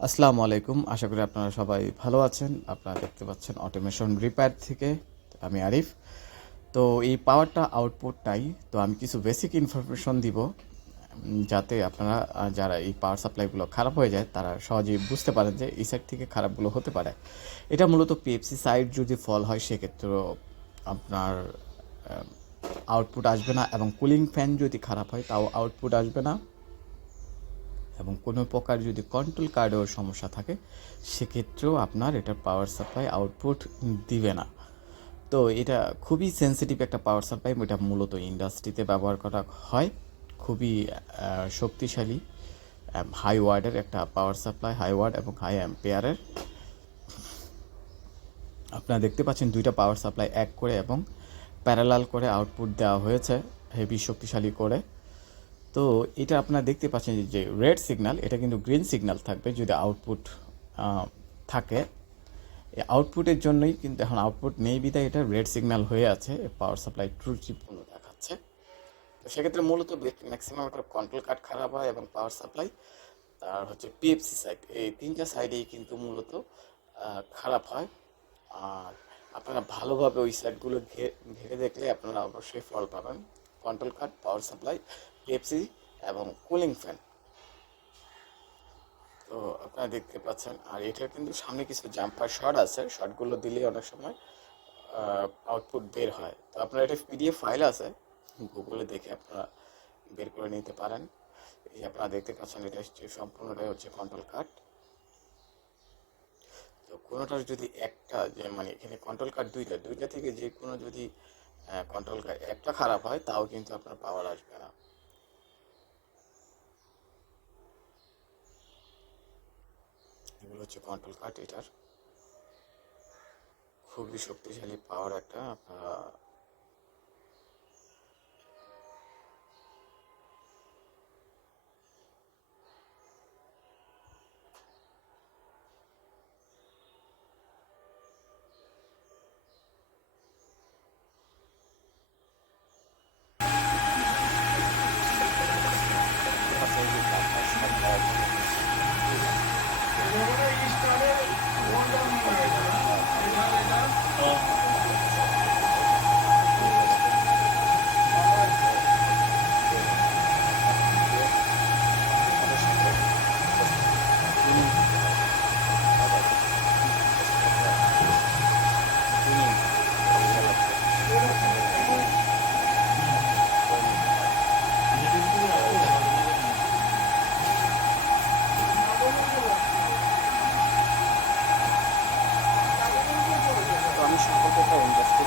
আসসালামু আলাইকুম। আশা করি আপনারা সবাই ভালো আছেন। আপনারা দেখতে পাচ্ছেন অটোমেশন রিপেয়ার থেকে আমি আরিফ। তো এই পাওয়ারটা আউটপুট নাই। তো আমি কিছু বেসিক ইনফরমেশন দিব যাতে আপনারা যারা এই পাওয়ার সাপ্লাইগুলো খারাপ হয়ে যায় তারা সহজেই বুঝতে পারেন যে এই সাইড থেকে খারাপগুলো হতে পারে। এটা মূলত পিএফসি সাইড যদি ফল হয় সেক্ষেত্রেও আপনার আউটপুট আসবে না, এবং কুলিং ফ্যান যদি খারাপ হয় তাও আউটপুট আসবে না, এবং কোনো প্রকার যদি কন্ট্রোল কার্ডেও সমস্যা থাকে সেক্ষেত্রেও আপনার এটা পাওয়ার সাপ্লাই আউটপুট দিবে না। তো এটা খুবই সেনসিটিভ একটা পাওয়ার সাপ্লাই, এটা মূলত ইন্ডাস্ট্রিতে ব্যবহার করা হয়। খুবই শক্তিশালী হাই ওয়ার্ডের একটা পাওয়ার সাপ্লাই, হাই ওয়ার্ড এবং হাই অ্যাম্পিয়ারের। আপনারা দেখতে পাচ্ছেন দুইটা পাওয়ার সাপ্লাই এক করে এবং প্যারালাল করে আউটপুট দেওয়া হয়েছে হেভি শক্তিশালী করে। তো এটা আপনারা দেখতে পাচ্ছেন যে রেড সিগন্যাল, এটা কিন্তু গ্রিন সিগন্যাল থাকবে যদি আউটপুট থাকে। এই আউটপুটের জন্যই কিন্তু এখন আউটপুট নেই বিধায় এটা রেড সিগন্যাল হয়ে আছে, পাওয়ার সাপ্লাই ত্রুটিপূর্ণ দেখাচ্ছে। তো সেক্ষেত্রে মূলত ম্যাক্সিমাম একটা কন্ট্রোল কার্ড খারাপ হয় এবং পাওয়ার সাপ্লাই আর হচ্ছে পিএফসি সাইড, এই তিনটা সাইডেই কিন্তু মূলত খারাপ হয়। আর আপনারা ভালোভাবে ওই সাইডগুলো ঘেরে দেখলে আপনারা অবশ্যই ফল পাবেন। Control card, power supply, PFC এবং কুলিং ফ্যান। তো আপনারা দেখতে পাচ্ছেন, আর এটা কিন্তু সামনে কিছু জাম্পার শট আছে, শটগুলো দিলে অনেক সময় আউটপুট বের হয়। তো আপনার এটা পিডিএফ ফাইল আছে, গুগলে দেখে আপনারা বের করে নিতে পারেন। এই যে আপনারা দেখতে পাচ্ছেন এটা হচ্ছে সম্পূর্ণটাই হচ্ছে কন্ট্রোল কার্ড। তো কোনোটার যদি একটা যে মানে এখানে কন্ট্রোল কার্ড দুইটা থেকে যে কোনো যদি কন্ট্রোল কার্ড একটা খারাপ হয় তাও কিন্তু আপনার পাওয়ার আসবে না। এগুলো হচ্ছে কন্ট্রোল কার্ড, এটার খুবই শক্তিশালী পাওয়ার একটা আপনারা। দেখতে পাচ্ছেন এই যে জাম্পার শট দেওয়ার জন্য কিন্তু বের হয় না। আপনারা কিন্তু সাথে সাথে জাস্ট টুনিং দিতে পারবেন। আবার জাস্ট একটা টুনিং দিতে পারবেন, সিগন্যাল আছে এখানে করে নিতে পারেন। তো তো আমি সম্পর্কে একটা ইন্ডাস্ট্রি